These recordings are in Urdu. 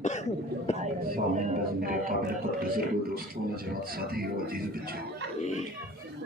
میرے قابل قدر بزرگ دوستوں نوجوان ساتھی و عزیز بچوں،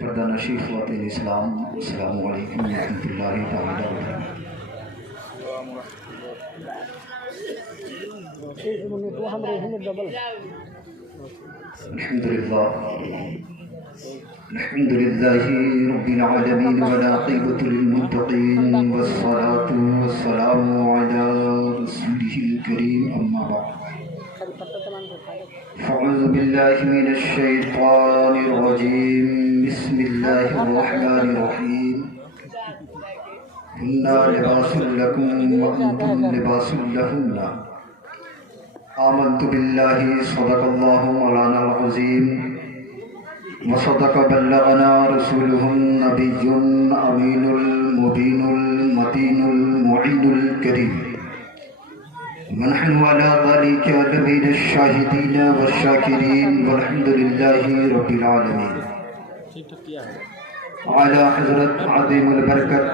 پردہ نشی خواتین اسلام، السلام علیکم ورحمۃ اللہ تعالیٰ وبرکاتہ۔ الحمد لله رب العالمين والعاقبة للمتقين والصلاة والسلام على رسوله الكريم أما بعد فأعوذ بالله من الشيطان الرجيم بسم الله الرحمن الرحيم كنا لباس لكم وأنتم لباس لهن آمنت بالله صدق الله مولانا العظيم وصدق بلغنا رسوله النبي الأمين المبين المتين المعين الكريم ونحن على ذلك لمن الشاهدين والشاكرين والحمد لله رب العالمين۔ اعلیٰ حضرت عظیم البرکت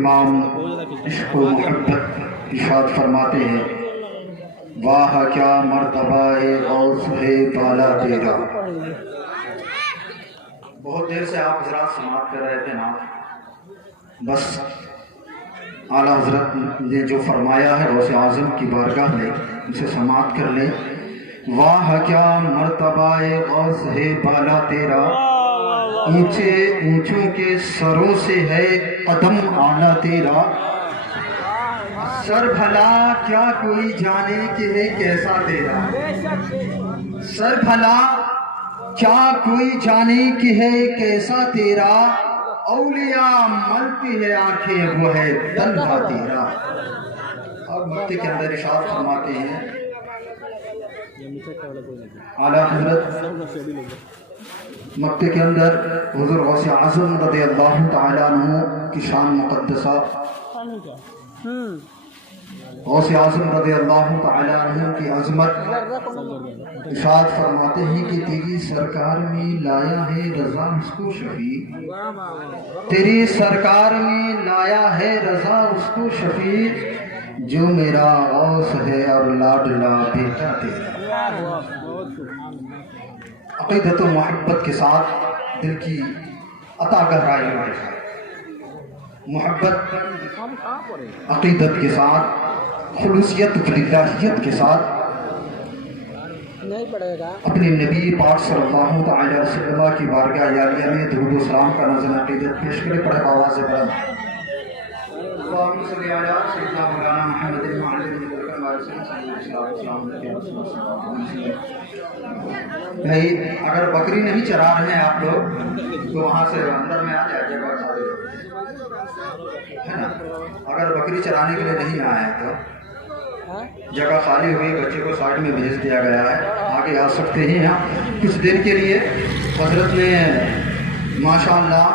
امام عشق و محبت ارشاد فرماتے ہیں، واہ کیا مرتبہ غوث ہے بالا تیرا۔ بہت دیر سے آپ حضرات سماعت کر رہے تھے نا، بس اعلیٰ حضرت نے جو فرمایا ہے غوث اعظم کی بارگاہ میں اسے سماعت کر لیں۔ واہ کیا مرتبہ غوث ہے بالا تیرا، اونچے اونچوں کے سروں سے ہے قدم اعلیٰ تیرا۔ سر بھلا کیا کوئی جانے کہ ہے کیسا تیرا، سر بھلا کیا کوئی جانے کہ ہے کیسا تیرا، اولیاء ملتی ہے آنکھیں وہ ہے دلہا تیرا۔ اور مکتے کے اندر ارشاد فرماتے ہیں اعلیٰ حضرت مکتے کے اندر حضور غوث اعظم رضی اللہ تعالیٰ عنہ کی شان مقدسہ، غوث اعظم رضی اللہ تعالیٰ عنہ کی عظمت، ارشاد فرماتے ہیں کہ تیری سرکار میں لایا ہے رضا اس کو شفیع، تیری سرکار میں لایا ہے رضا اس کو شفیع، جو میرا غوث ہے اور لاڈلا بیٹا تیرا۔ عقیدت و محبت کے ساتھ دل کی عطا گہرائی کے ساتھ، محبت عقیدت کے ساتھ، خلوصیت الہیت کے ساتھ اپنے نبی پاک صلی اللہ تعالی وسلم کی بارگاہ عالیہ میں درود و سلام کا نظم عقیدت پیش کرے، پڑھے آواز بلند۔ اللہم صلی علی سیدنا مولانا محمد بھائی، اگر بکری نہیں چرا رہے ہیں آپ لوگ تو وہاں سے اندر میں آ جائے، جگہ خالی ہے نا۔ اگر بکری چرانے کے لیے نہیں آئے ہیں تو جگہ خالی ہوئی، بچے کو سائڈ میں بھیج دیا گیا ہے، آگے آ سکتے ہیں۔ یہاں کچھ دیر کے لیے حضرت نے ماشاءاللہ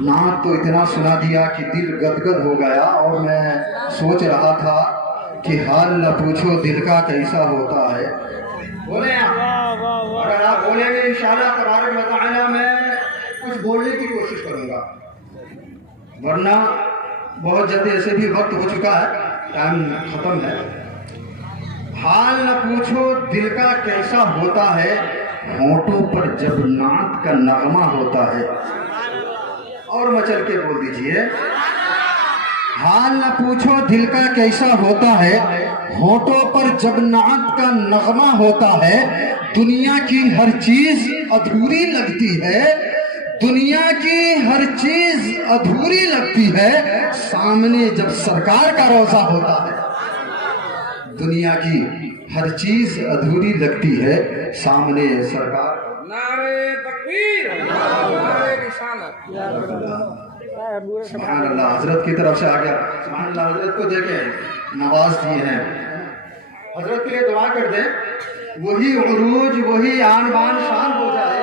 نعت تو اتنا سنا دیا کہ دل گدگد ہو گیا، اور میں سوچ رہا تھا کہ حال نہ پوچھو دل کا کیسا ہوتا ہے۔ بولیں اگر آپ بولیں گے انشاءاللہ تبارک و تعالی میں کچھ بولنے کی کوشش کروں گا، ورنہ بہت جلدی ایسے بھی وقت ہو چکا ہے، ٹائم ختم ہے۔ حال نہ پوچھو دل کا کیسا ہوتا ہے، ہونٹوں پر جب نعت کا نغمہ ہوتا ہے، اور مچل کے بول دیجئے، حال نہ پوچھو دل کا کیسا ہوتا ہے، ہونٹوں پر جب نعت کا نغمہ ہوتا ہے، دنیا کی ہر چیز ادھوری لگتی ہے، دنیا کی ہر چیز ادھوری لگتی ہے، سامنے جب سرکار کا روضہ ہوتا ہے۔ دنیا کی ہر چیز ادھوری لگتی ہے، سامنے سرکار۔ نعرہ تکبیر، نعرہ رسالت۔ سبحان اللہ، حضرت کی طرف سے آ گیا۔ سبحان اللہ، حضرت کو دیکھیں نواز دیے ہیں، حضرت کے لیے دعا کر دیں، وہی عروج وہی آن بان شان ہو جائے،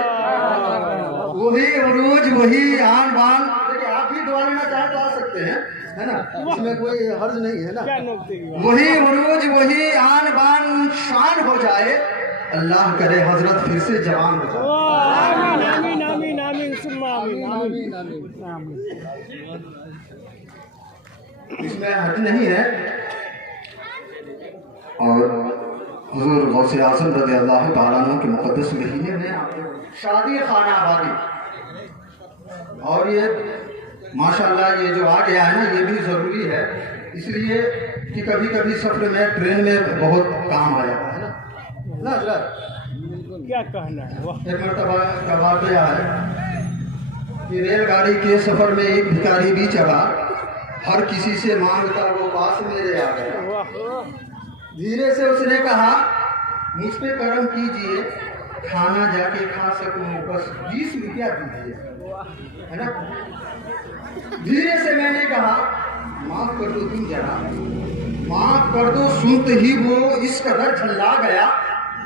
وہی عروج وہی آن بان۔ دیکھیں آپ بھی دعا لینا چاہیں تو آ سکتے ہیں، ہے نا، اس میں کوئی حرج نہیں ہے نا۔ وہی عروج وہی آن بان شان ہو جائے، اللہ کرے حضرت پھر سے جوان ہو جائے۔ آمین آمین آمین ثم آمین آمین آمین۔ اس میں حرج نہیں ہے، اور حضور غوث اعظم رضی اللہ تعالیٰ عنہ کے مقدس مہینے میں شادی خانہ آبادی، اور یہ ماشاءاللہ یہ جو آ گیا ہے نا یہ بھی ضروری ہے، اس لیے کہ کبھی کبھی سفر میں ٹرین میں بہت کام آ جاتا ہے نا حضرت۔ کیا کہنا ہے؟ ایک مرتبہ کا واقعہ ہے کہ ریل گاڑی کے سفر میں ایک بھکاری بھی چڑھا، ہر کسی سے مانگتا وہ پاس میرے آ گیا، دھیرے سے اس نے کہا مجھ پہ کرم کیجئے، کھانا جا کے کھا سکوں، بس 20 روپیہ دیجیے، ہے نا۔ دھیرے سے میں نے کہا معاف کر دو تم ذرا، معاف کر دو، سنتے ہی وہ اس قدر جھلا گیا،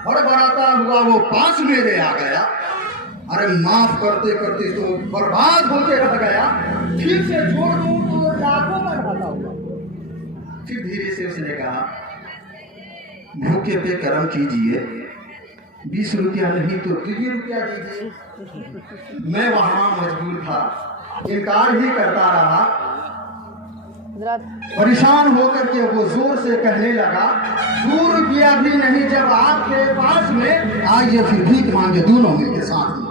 بڑبڑاتا ہوا وہ پاس میرے آ گیا، ارے معاف کرتے کرتے تو برباد ہو کے رہ گیا، پھر سے چھوڑ دوں تو لاکھوں کا گھاٹا ہوگا۔ پھر دھیرے سے اس نے کہا بھوکے پہ کرم کیجئے، 20 روپیہ نہیں تو 3 روپیہ دیجیے۔ میں وہاں مجبور تھا، انکار ہی کرتا رہا، پریشان ہو کر کے وہ زور سے کہنے لگا 2 روپیہ بھی نہیں جب آپ کے پاس میں، آئیے پھر بھیک مانگے دونوں مل کے ساتھ میں۔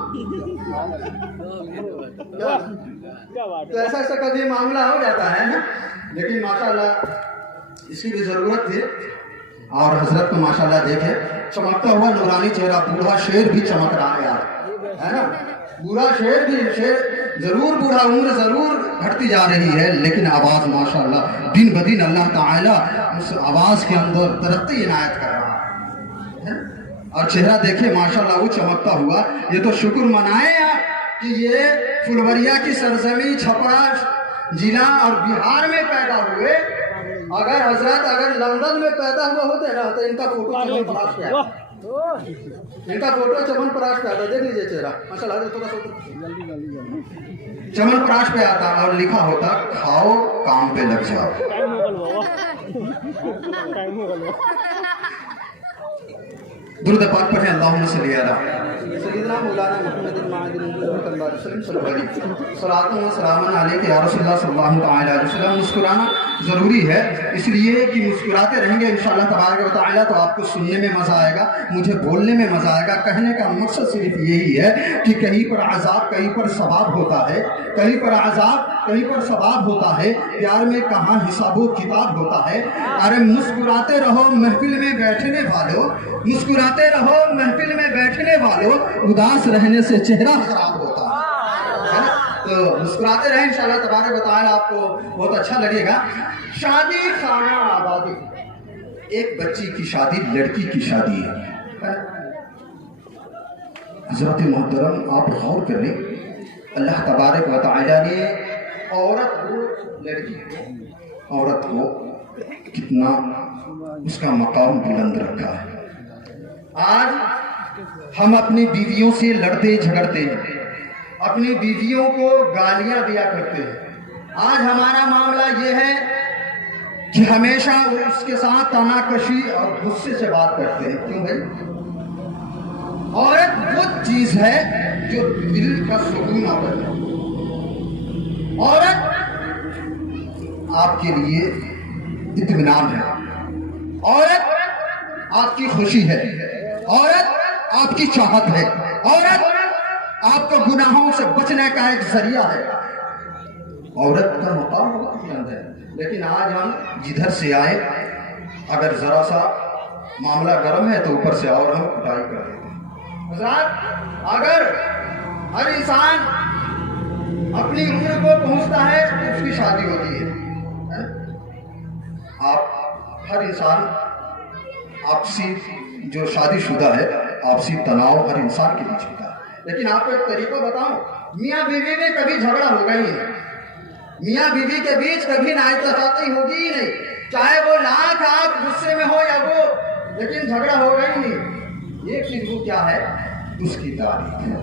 تو ایسا کبھی معاملہ ہو جاتا ہے نا، لیکن ماشاءاللہ اس کی بھی ضرورت تھی، اور حضرت کو ماشاءاللہ دیکھے چمکتا ہوا نورانی چہرہ، بوڑھا شیر بھی چمک رہا ہے یار، ہے نا، بوڑھا شیر بھی، شیر ضرور بوڑھا، عمر ضرور گھٹتی جا رہی ہے، لیکن آواز ماشاءاللہ دن بدن اللہ تعالیٰ اس آواز کے اندر ترقی عنایت کر رہا ہے، اور چہرہ دیکھے ماشاءاللہ وہ چمکتا ہوا۔ یہ تو شکر منائے آپ کہ یہ پھلوریا کی سرزمین چھپرا ضلع اور بہار میں پیدا ہوئے، اگر حضرت اگر لندن میں پیدا ہوا ہوتے نا تو ان کا فوٹو چمن پراش پہ آتا، ان کا فوٹو چمن پراش پہ آتا، دیکھ لیجیے چہرہ ماشاءاللہ حضرت تھوڑا سا چمن پراش پہ آتا اور لکھا ہوتا کھاؤ کام پہ لگ جاؤ۔ درود پاک پڑھیں، اللہم صلی علی سیدنا مولانا محمد المعدن صلاۃ و سلام علیک یا رسول اللہ صلی اللہ تعالی علیہ وسلم۔ مسکرانا ضروری ہے، اس لیے کہ مسکراتے رہیں گے انشاءاللہ تبارک و تعالی تو آپ کو سننے میں مزہ آئے گا، مجھے بولنے میں مزہ آئے گا۔ کہنے کا مقصد صرف یہی ہے کہ کہیں پر عذاب کہیں پر ثواب ہوتا ہے، کہیں پر عذاب کہیں پر ثواب ہوتا ہے، پیار میں کہاں حساب و کتاب ہوتا ہے۔ ارے مسکراتے رہو محفل میں بیٹھنے والوں، مسکراتے رہو محفل میں بیٹھنے والوں، اداس رہنے سے چہرہ خراب ہوتا ہے نا، تو مسکراتے رہیں انشاءاللہ تبارک و تعالی، آپ کو بہت اچھا لگے گا۔ شادی خانہ آبادی، ایک بچی کی شادی، لڑکی کی شادی ہے۔ حضرت محترم آپ غور کر لیں، اللہ تبارک و تعالی نے عورت کو، لڑکی کو، عورت کو کتنا اس کا مقام بلند رکھا ہے۔ آج ہم اپنی بیویوں سے لڑتے جھگڑتے ہیں، اپنی بیویوں کو گالیاں دیا کرتے ہیں۔ آج ہمارا معاملہ یہ ہے کہ ہمیشہ اس کے ساتھ تناکشی اور غصے سے بات کرتے ہیں۔ کیوں بھائی؟ عورت وہ چیز ہے جو دل کا سکون عورت ہے۔ عورت آپ کے لیے اطمینان ہے، عورت آپ کی خوشی ہے، عورت آپ کی چاہت ہے، عورت آپ کو گناہوں سے بچنے کا ایک ذریعہ ہے۔ عورت کا مقام بہت بلند ہے، لیکن آج ہم جدھر سے آئے اگر ذرا سا معاملہ گرم ہے تو اوپر سے اور ہم کٹائی کر دیتے ہیں۔ حضرات، اگر ہر انسان اپنی عمر کو پہنچتا ہے تو اس کی شادی ہوتی ہے، آپ ہر انسان آپسی جو شادی شدہ ہے، آپسی تناؤ ہر انسان کے بیچ ہوتا ہے، لیکن آپ کو ایک طریقہ بتاؤں، میاں بیوی میں کبھی جھگڑا ہوگا ہی نہیں، میاں بیوی کے بیچ کبھی نااتفاقی ہوگی ہی نہیں، چاہے وہ لاکھ آپ غصے میں ہو یا وہ، لیکن جھگڑا ہوگا ہی نہیں۔ ایک چیز وہ کیا ہے؟ اس کی تعریف ہے،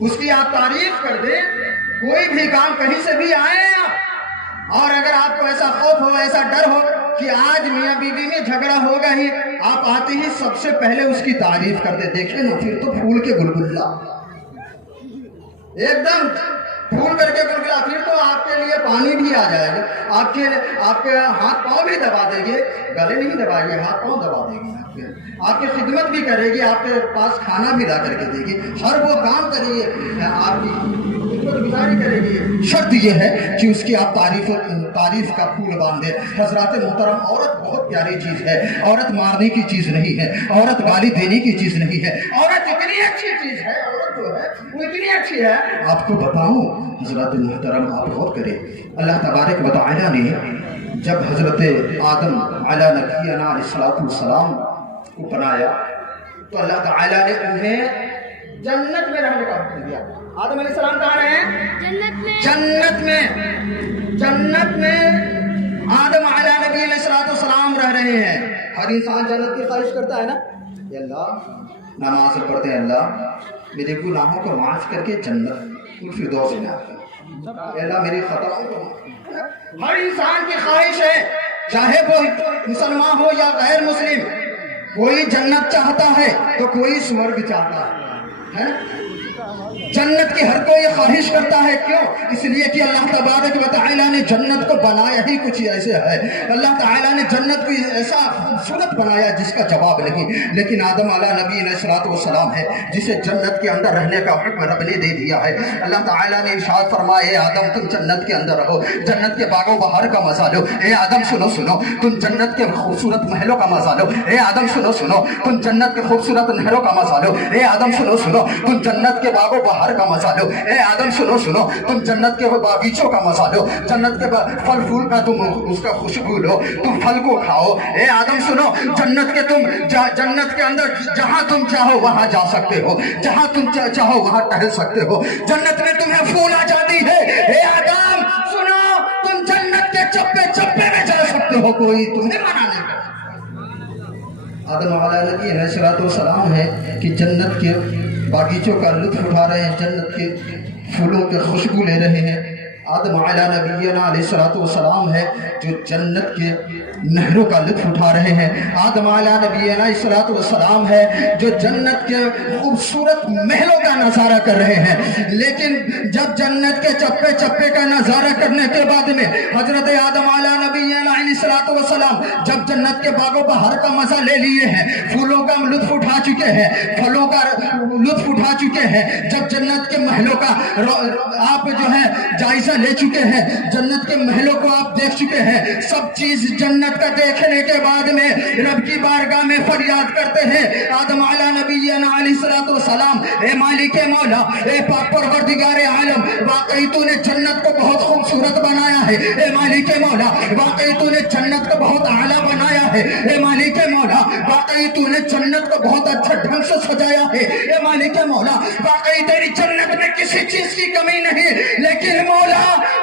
اس کی آپ تعریف کر دیں۔ کوئی بھی کام کہیں سے بھی آئے آپ، اور اگر آپ کو ایسا خوف ہو، ایسا ڈر ہو کہ آج میاں بیوی میں جھگڑا ہوگا ہی، آپ آتے ہی سب سے پہلے اس کی تعریف کر دیں۔ دیکھیں نا، پھر تو پھول کے گلگلہ، ایک دم پھول کر کے گلگلا، پھر تو آپ کے لیے پانی بھی آ جائے گا، آپ کے ہاتھ پاؤں بھی دبا دے گی، گلے نہیں دبائے گی، ہاتھ پاؤں دبا دے گی، آپ کی خدمت بھی کرے گی، آپ کے پاس کھانا بھی لا کر کے دے گی، ہر وہ کام کرے گی، آپ کی خدمت گزاری کرے گی۔ شرط یہ ہے کہ اس کی آپ تعریف کا پھول باندھے۔ حضرات محترم، عورت بہت پیاری چیز ہے، عورت مارنے کی چیز نہیں ہے، عورت گالی دینے کی چیز نہیں ہے، عورت اتنی اچھی چیز ہے، عورت جو ہے وہ اتنی اچھی ہے، آپ کو بتاؤں حضرات محترم، آپ غور کریں، اللہ تبارک و تعالیٰ نے جب حضرت آدم علیہ نبینا علیہ السلام کو بنایا تو اللہ تعالیٰ نے انہیں جنت میں رہنے کا حکم دیا۔ آدم علیہ السلام کہاں رہے ہیں؟ جنت میں آدم علیہ نبی علیہ السلام رہ رہے ہیں۔ ہر انسان جنت کی خواہش کرتا ہے نا، اے اللہ نماز پڑھتے ہیں، اللہ میرے گناہوں کو معاف کر کے جنت الفردوس میں اے اللہ میری خطاؤں کو معاف کر۔ ہر انسان کی خواہش ہے، چاہے وہ مسلمان ہو یا غیر مسلم، کوئی جنت چاہتا ہے تو کوئی سورگ چاہتا ہے، جنت کی ہر کوئی خواہش کرتا ہے۔ کیوں؟ اس لیے کہ اللہ تبارک و تعالیٰ نے جنت کو بنایا ہی کچھ ایسے ہے، اللہ تعالیٰ نے جنت کو ایسا خوبصورت بنایا جس کا جواب نہیں، لیکن آدم علیہ نبی علیہ السلام ہے جسے جنت کے اندر رہنے کا حکم رب نے دے دیا ہے۔ اللہ تعالیٰ نے ارشاد فرمایا، اے آدم تم جنت کے اندر رہو، جنت کے باغ و بہار کا مزہ لو۔ اے آدم سنو تم جنت کے خوبصورت محلوں کا مزہ لو۔ اے آدم سنو تم جنت کے خوبصورت نہروں کا مزہ لو۔ اے آدم سنو تم جنت کے باغ و بہار کا مزہ لو۔ اے آدم سنو تم جنت کے باغیچوں کا مزہ لو، جنت کے پھل پھول کا تم اس کا خوشبو لو، تم پھل کو کھاؤ۔ اے آدم سنو، جنت کے اندر جہاں تم چاہو وہاں جا سکتے ہو، جہاں تم چاہو وہاں ٹہل سکتے ہو، جنت میں تمہیں پھول آ جاتی ہے۔ اے آدم سنو، تم جنت کے چپے میں جا سکتے ہو، کوئی تمہیں منع نہیں کرتا۔ آدم علیہ نبی علیہ السلام ہے کہ جنت کے باغیچوں کا لطف اٹھا رہے ہیں، جنت کے پھولوں کے خوشبو لے رہے ہیں۔ آدم علیہ نبینا علیہ السلام ہے جو جنت کے نہروں کا لطف اٹھا رہے ہیں۔ آدم علیہ نبینا علیہ السلام ہے جو جنت کے خوبصورت محلوں کا نظارہ کر رہے ہیں۔ لیکن جب جنت کے چپے کا نظارہ کرنے کے بعد میں حضرت آدم علیہ نبینا علیہ السلام جب جنت کے باغ و بہار کا مزہ لے لیے ہیں، پھولوں کا لطف اٹھا چکے ہیں، پھلوں کا لطف اٹھا چکے ہیں، جب جنت کے محلوں کا آپ جو ہے جائزہ لے چکے ہیں، جنت کے محلوں کو آپ دیکھ چکے ہیں، سب چیز جنت کا دیکھنے کے بعد میں رب کی بارگاہ میں فریاد کرتے ہیں، آدم علیہ نبینا علیہ السلام، اے مالک مولا، اے پاک پروردگار عالم، واقعی تو نے جنت کو بہت خوبصورت بنایا ہے۔ اے مالک مولا، واقعی تو نے جنت کو بہت اعلیٰ بنایا ہے۔ اے مالک مولا، واقعی تو نے جنت کو بہت اچھا ڈھنگ سے سجایا ہے۔ اے مالک مولا، واقعی تیری جنت میں کسی چیز کی کمی نہیں، لیکن مولا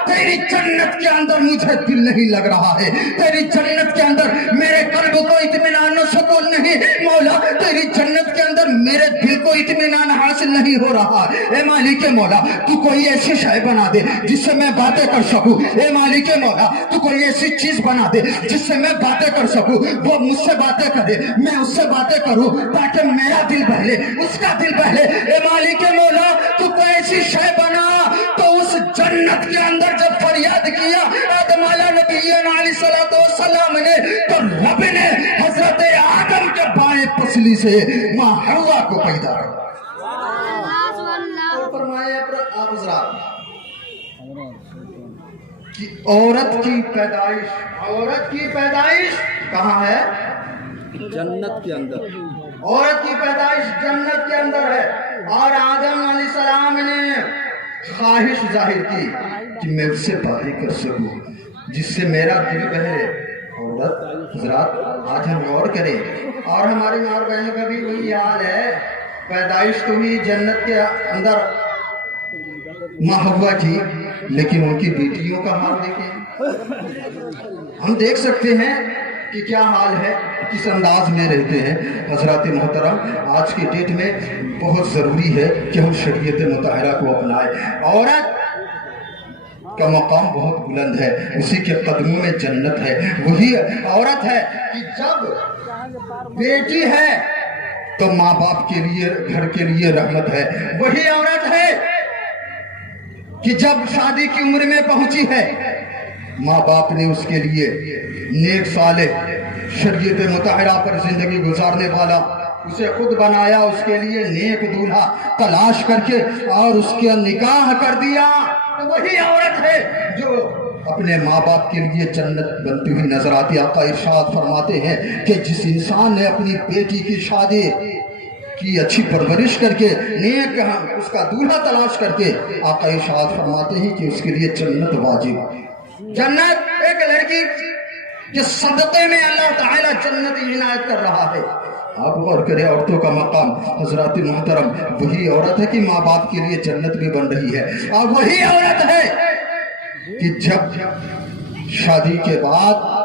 تیری جنت کے اندر مجھے دل نہیں لگ رہا ہے، تیری جنت کے اندر میرے قلب کو اطمینان و سکون نہیں، مولا تیری جنت کے اندر میرے دل کو اطمینان حاصل نہیں ہو رہا۔ اے مالک مولا، تو کوئی ایسی شے بنا دے جس سے میں باتیں کر سکوں۔ اے مالک مولا، تو کوئی ایسی چیز بنا دے جس سے میں باتیں کر سکوں، وہ مجھ سے باتیں کرے، میں اس سے باتیں کروں، تاکہ میرا دل بہلے، اس کا دل بہلے۔ اے مالک مولا، تو کوئی ایسی شے بنا۔ تو اس جنت کے اندر جب فریاد کیا آدم علیہ نبینا علیہ السلام نے، تو رب نے حضرت آدم کے بائیں پسلی سے ماں حوا کو پیدا کیا۔ اور فرمایا آپ حضرات کہ عورت کی پیدائش کہاں ہے؟ جنت کے اندر۔ عورت کی پیدائش جنت کے اندر ہے، اور آدم علیہ السلام نے خواہش ظاہر کی کہ میں اس سے باتیں کر سکوں جس سے میرا دل بہلے۔ عورت حضرات آج ہم غور کریں، اور ہماری ماں بہنوں کا بھی وہی حال ہے، پیدائش تو ہوئی جنت کے اندر ماں حوا کی، لیکن ان کی بیٹیوں کا حال دیکھیں، ہم دیکھ سکتے ہیں کہ کیا حال ہے، کس انداز میں رہتے ہیں۔ حضرات محترم، آج کی ڈیٹ میں بہت ضروری ہے کہ ہم شریعت مطہرہ کو اپنائیں۔ عورت کا مقام بہت بلند ہے، اسی کے قدموں میں جنت ہے۔ وہی عورت ہے کہ جب بیٹی ہے تو ماں باپ کے لیے، گھر کے لیے رحمت ہے۔ وہی عورت ہے کہ جب شادی کی عمر میں پہنچی ہے ماں باپ نے اس کے لیے نیک صالح شریعت مطہرہ پر زندگی گزارنے والا اسے خود بنایا، اس کے لیے نیک دولہا تلاش کر کے اور اس کے نکاح کر دیا، تو وہی عورت ہے جو اپنے ماں باپ کے لیے جنت بنتی ہوئی نظر آتی۔ آقا ارشاد فرماتے ہیں کہ جس انسان نے اپنی بیٹی کی شادی کی اچھی پرورش کر کے نیک اس کا دولہا تلاش کر کے، آقا ارشاد فرماتے ہیں کہ اس کے لیے جنت واجب۔ جنت ایک لڑکی کہ صدقے میں اللہ تعالیٰ جنت عنایت کر رہا ہے۔ آپ غور کریں، عورتوں کا مقام حضرات محترم وہی عورت ہے کہ ماں باپ کے لیے جنت بھی بن رہی ہے، اور وہی عورت ہے کہ جب شادی کے بعد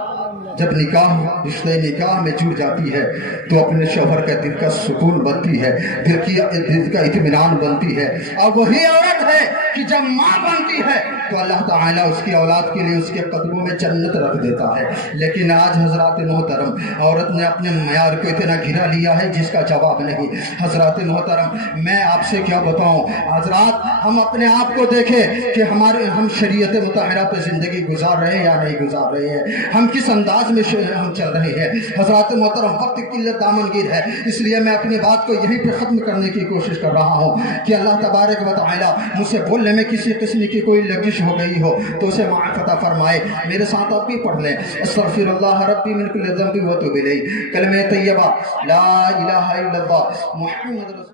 جب رشتہ نکاح میں جڑ جاتی ہے تو اپنے شوہر کا دل کا سکون بنتی ہے، دل کا اطمینان بنتی ہے، اور وہی عورت ہے کہ جب ماں بنتی ہے تو اللہ تعالیٰ اس کی اولاد کے لیے اس کے قدموں میں جنت رکھ دیتا ہے۔ لیکن آج حضرات محترم عورت نے اپنے معیار کو اتنا گھرا لیا ہے جس کا جواب نہیں۔ حضرات محترم میں آپ سے کیا بتاؤں، حضرات ہم اپنے آپ کو دیکھیں کہ ہم شریعت مطہرہ پہ زندگی گزار رہے ہیں یا نہیں گزار رہے ہیں، ہم کس انداز میں ہم چل رہے ہیں۔ حضرات محترم وقت قلت دامن گیر ہے، اس لیے میں اپنی بات کو یہیں پہ ختم کرنے کی کوشش کر رہا ہوں کہ اللہ تبارک و تعالی مجھ سے بولنے میں کسی قسم کی کوئی لغزش ہو گئی ہو تو اسے معاف عطا فرمائے۔ میرے ساتھ آپ بھی پڑھ لیں، استغفر اللہ ربی من کل ذنب و اتوب الیہ، کلمہ طیبہ لا الہ الا اللہ محمد رسول